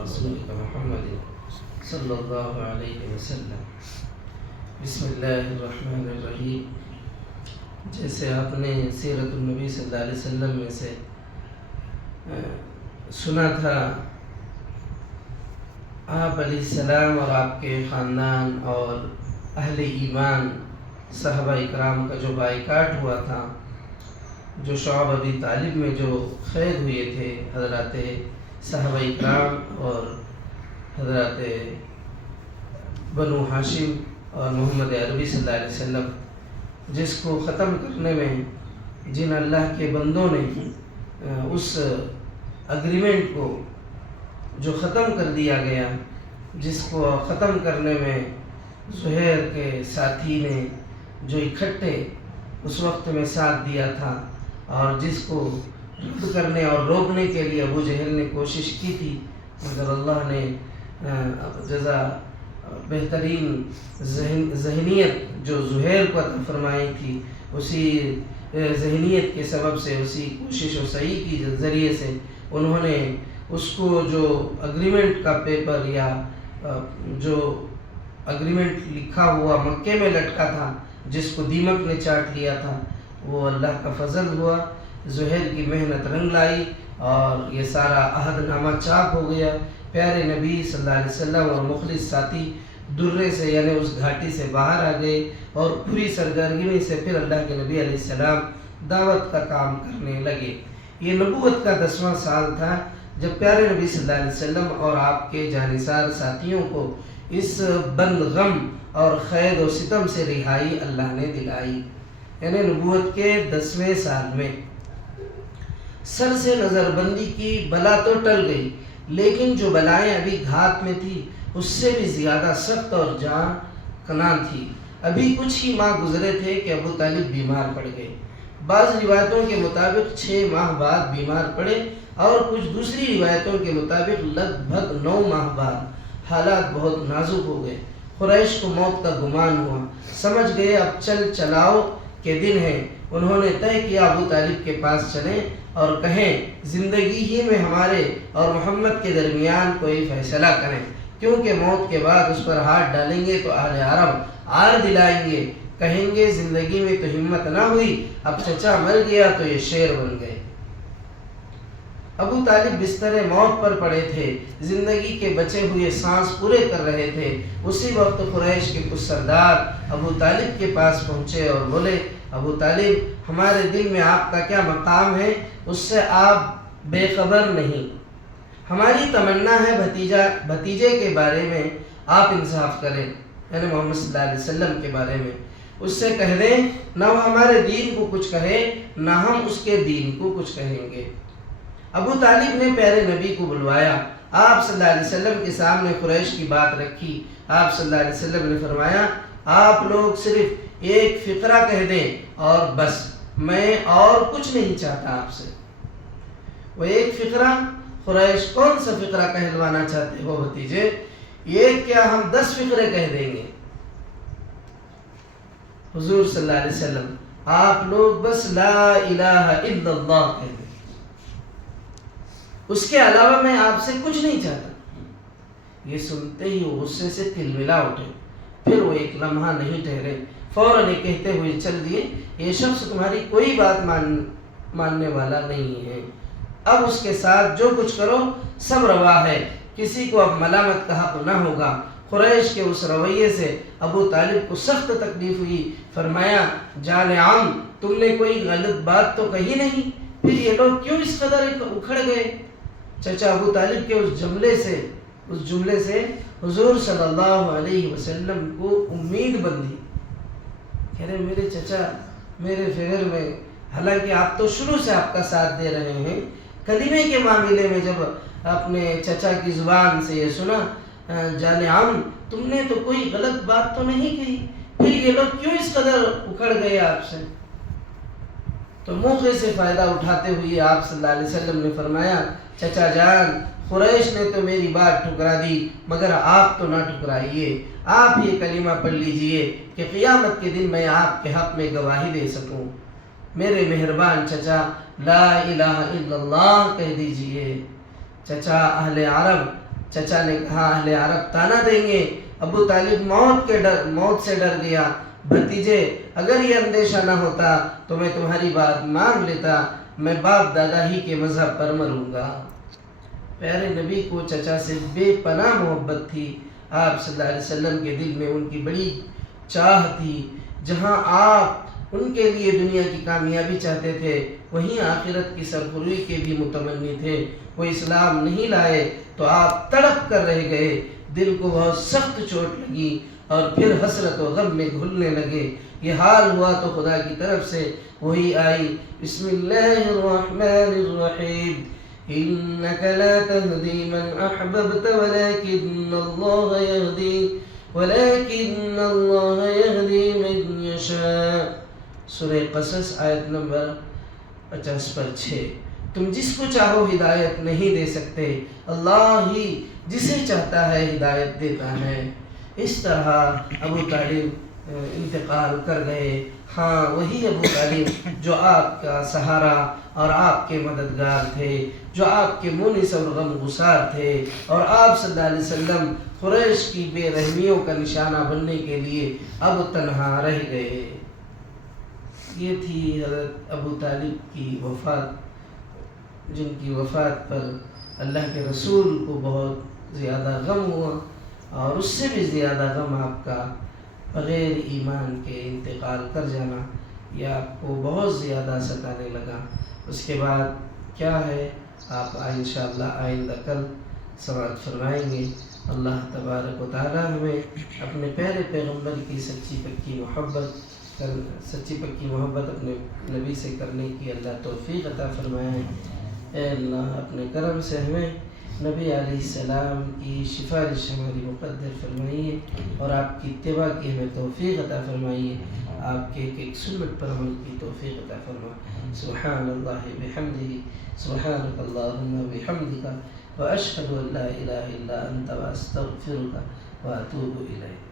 ورسولك محمد صلی اللہ علیہ وسلم۔ بسم اللہ الرحمن الرحیم۔ جیسے آپ نے سیرت النبی صلی اللہ علیہ وسلم میں سے سنا تھا، آپ علیہ السلام اور آپ کے خاندان اور اہل ایمان صحابہ اکرام کا جو بائیکاٹ ہوا تھا، جو شعب ابی طالب میں جو قید ہوئے تھے حضرات صحابہ اکرام اور حضرات بنو ہاشم اور محمد عربی صلی اللہ علیہ وسلم، جس کو ختم کرنے میں جن اللہ کے بندوں نے اس اگریمنٹ کو جو ختم کر دیا گیا، جس کو ختم کرنے میں زہیر کے ساتھی نے جو اکٹھے اس وقت میں ساتھ دیا تھا، اور جس کو رد کرنے اور روکنے کے لیے ابو جہل نے کوشش کی تھی، مگر اللہ نے جزا بہترین ذہنیت جو زہیر کو عطا فرمائی تھی، اسی ذہنیت کے سبب سے، اسی کوشش و سعی کی ذریعے سے انہوں نے اس کو جو اگریمنٹ کا پیپر یا جو اگریمنٹ لکھا ہوا مکے میں لٹکا تھا، جس کو دیمک نے چاٹ لیا تھا، وہ اللہ کا فضل ہوا، زہیر کی محنت رنگ لائی اور یہ سارا عہد نامہ چاک ہو گیا۔ پیارے نبی صلی اللہ علیہ وسلم اور مخلص ساتھی درے سے یعنی اس گھاٹی سے باہر آ گئے اور پوری سرگرمی سے پھر اللہ کے نبی علیہ السلام دعوت کا کام کرنے لگے۔ یہ نبوت کا 10واں سال تھا جب پیارے نبی صلی اللہ علیہ وسلم اور آپ کے جانثار ساتھیوں کو اس بند غم اور قید و ستم سے رہائی اللہ نے دلائی، یعنی نبوت کے 10ویں سال میں سر سے نظر بندی کی بلا تو ٹل گئی، لیکن جو بلائیں ابھی گھات میں تھی اس سے بھی زیادہ سخت اور جان کناں تھی۔ ابھی کچھ ہی ماہ گزرے تھے کہ ابو طالب بیمار پڑ گئے۔ بعض روایتوں کے مطابق 6 ماہ بعد بیمار پڑے اور کچھ دوسری روایتوں کے مطابق لگ بھگ 9 ماہ بعد۔ حالات بہت نازک ہو گئے۔ قریش کو موت کا گمان ہوا، سمجھ گئے اب چلاؤ کے دن ہیں۔ انہوں نے طے کیا ابو طالب کے پاس چلیں اور کہیں زندگی ہی میں ہمارے اور محمد کے درمیان کوئی فیصلہ کریں، کیونکہ موت کے بعد اس پر ہاتھ ڈالیں گے تو اہل عرب عار دلائیں گے، کہیں گے زندگی میں تو ہمت نہ ہوئی، اب چچا مر گیا تو یہ شیر بن گئے۔ ابو طالب بستر موت پر پڑے تھے، زندگی کے بچے ہوئے سانس پورے کر رہے تھے۔ اسی وقت قریش کے کچھ سردار ابو طالب کے پاس پہنچے اور بولے، ابو طالب، ہمارے دل میں آپ کا کیا مقام ہے اس سے آپ بے خبر نہیں۔ ہماری تمنا ہے بھتیجے کے بارے میں آپ انصاف کریں، یعنی محمد صلی اللہ علیہ وسلم کے بارے میں۔ اس سے کہہ دیں نہ وہ ہمارے دین کو کچھ کہے نہ ہم اس کے دین کو کچھ کہیں گے۔ ابو طالب نے پیارے نبی کو بلوایا، آپ صلی اللہ علیہ وسلم کے سامنے قریش کی بات رکھی۔ آپ صلی اللہ علیہ وسلم نے فرمایا، آپ لوگ صرف ایک فقرہ کہہ دیں اور بس، میں اور کچھ نہیں چاہتا آپ سے۔ وہ ایک فقرہ، قریش کون سا فقرہ کہلوانا چاہتے ہو بھتیجے؟ ایک کیا ہم 10 فقرے کہہ دیں گے۔ حضور صلی اللہ علیہ وسلم، آپ لوگ بس لا الہ الا اللہ کہہ دیں، اس کے علاوہ میں آپ سے کچھ نہیں چاہتا۔ یہ سنتے ہی وہ غصے سے تلملا اٹھے، پھر وہ ایک لمحہ نہیں ٹھہرے، فوراً یہ کہتے ہوئے چل دیے، یہ شخص تمہاری کوئی بات ماننے والا نہیں ہے، اب اس کے ساتھ جو کچھ کرو سب روا ہے، کسی کو اب ملامت کا حق نہ ہوگا۔ قریش کے اس رویے سے ابو طالب کو سخت تکلیف ہوئی۔ فرمایا، جان عام، تم نے کوئی غلط بات تو کہی نہیں، پھر یہ لوگ کیوں اس قدر اکھڑ گئے؟ چچا ابو طالب کے اس جملے سے حضور صلی اللہ علیہ وسلم کو امید بندھی، کہہ رہے میرے چچا میرے فکر میں، حالانکہ آپ تو شروع سے آپ کا ساتھ دے رہے ہیں، کلمے کے معاملے میں جب اپنے چچا کی زبان سے یہ سنا، جان عام تم نے تو کوئی غلط بات تو نہیں کہی، پھر یہ لوگ کیوں اس قدر اکھڑ گئے آپ سے؟ تو موقع سے فائدہ اٹھاتے ہوئے آپ صلی اللہ علیہ وسلم نے فرمایا، چچا جان، قریش نے تو میری بات ٹھکرا دی، مگر آپ تو نہ ٹھکرائیے، آپ یہ کلمہ پڑھ لیجئے کہ قیامت کے دن میں آپ کے حق میں گواہی دے سکوں۔ میرے مہربان چچا، لا الہ الا اللہ کہہ دیجئے۔ چچا، اہل عرب چچا نے کہا اہل عرب تانا دیں گے. ابو طالب موت سے ڈر گیا. بھتیجے اگر یہ اندیشہ نہ ہوتا تو میں تمہاری بات مان لیتا، میں باپ دادا ہی کے مذہب پر مروں گا. پیارے نبی کو چچا سے بے پناہ محبت تھی. آپ صلی اللہ علیہ وسلم کے دل میں ان کی بڑی چاہ تھی. جہاں آپ ان کے لیے دنیا کی کامیابی چاہتے تھے وہیں آخرت کی سرخروئی کے بھی متمنی تھے. وہ اسلام نہیں لائے تو آپ تڑپ کر رہ گئے. دل کو بہت سخت چوٹ لگی اور پھر حسرت و غم میں گھلنے لگے. یہ حال ہوا تو خدا کی طرف سے وہی آئی. بسم اللہ الرحمن الرحیم. انک لا تہدی من احببت ولكن اللہ یہدی من یشاء. سورہ قصص آیت نمبر 50/6. تم جس کو چاہو ہدایت نہیں دے سکتے، اللہ ہی جسے چاہتا ہے ہدایت دیتا ہے. اس طرح ابو طالب انتقال کر گئے. ہاں وہی ابو طالب جو آپ کا سہارا اور آپ کے مددگار تھے، جو آپ کے مونس اور غم گسار تھے، اور آپ صلی اللہ علیہ وسلم قریش کی بے رحمیوں کا نشانہ بننے کے لیے اب تنہا رہ گئے. یہ تھی حضرت ابو طالب کی وفات، جن کی وفات پر اللہ کے رسول کو بہت زیادہ غم ہوا، اور اس سے بھی زیادہ غم آپ کا بغیر ایمان کے انتقال کر جانا. یہ آپ کو بہت زیادہ ستانے لگا. اس کے بعد کیا ہے آپ انشاءاللہ آئندہ کل سماعت فرمائیں گے. اللہ تبارک و تعالی ہمیں اپنے پیارے پیغمبر کی سچی پکی محبت اپنے نبی سے کرنے کی اللہ توفیق عطا فرمائے. اے اللہ اپنے کرم سے ہمیں نبی علیہ السلام کی سفارش ہماری مقدر فرمائیے اور آپ کی اتباع کی ہمیں توفیق عطا فرمائیے. آپ کے ایک سنت پر عمل کی توفیق عطا فرمائے. سبحان اللہ بحمدہ، سبحانک اللہم بحمدک، واشہد ان لا الہ الا انت واستغفرک واتوب الیک.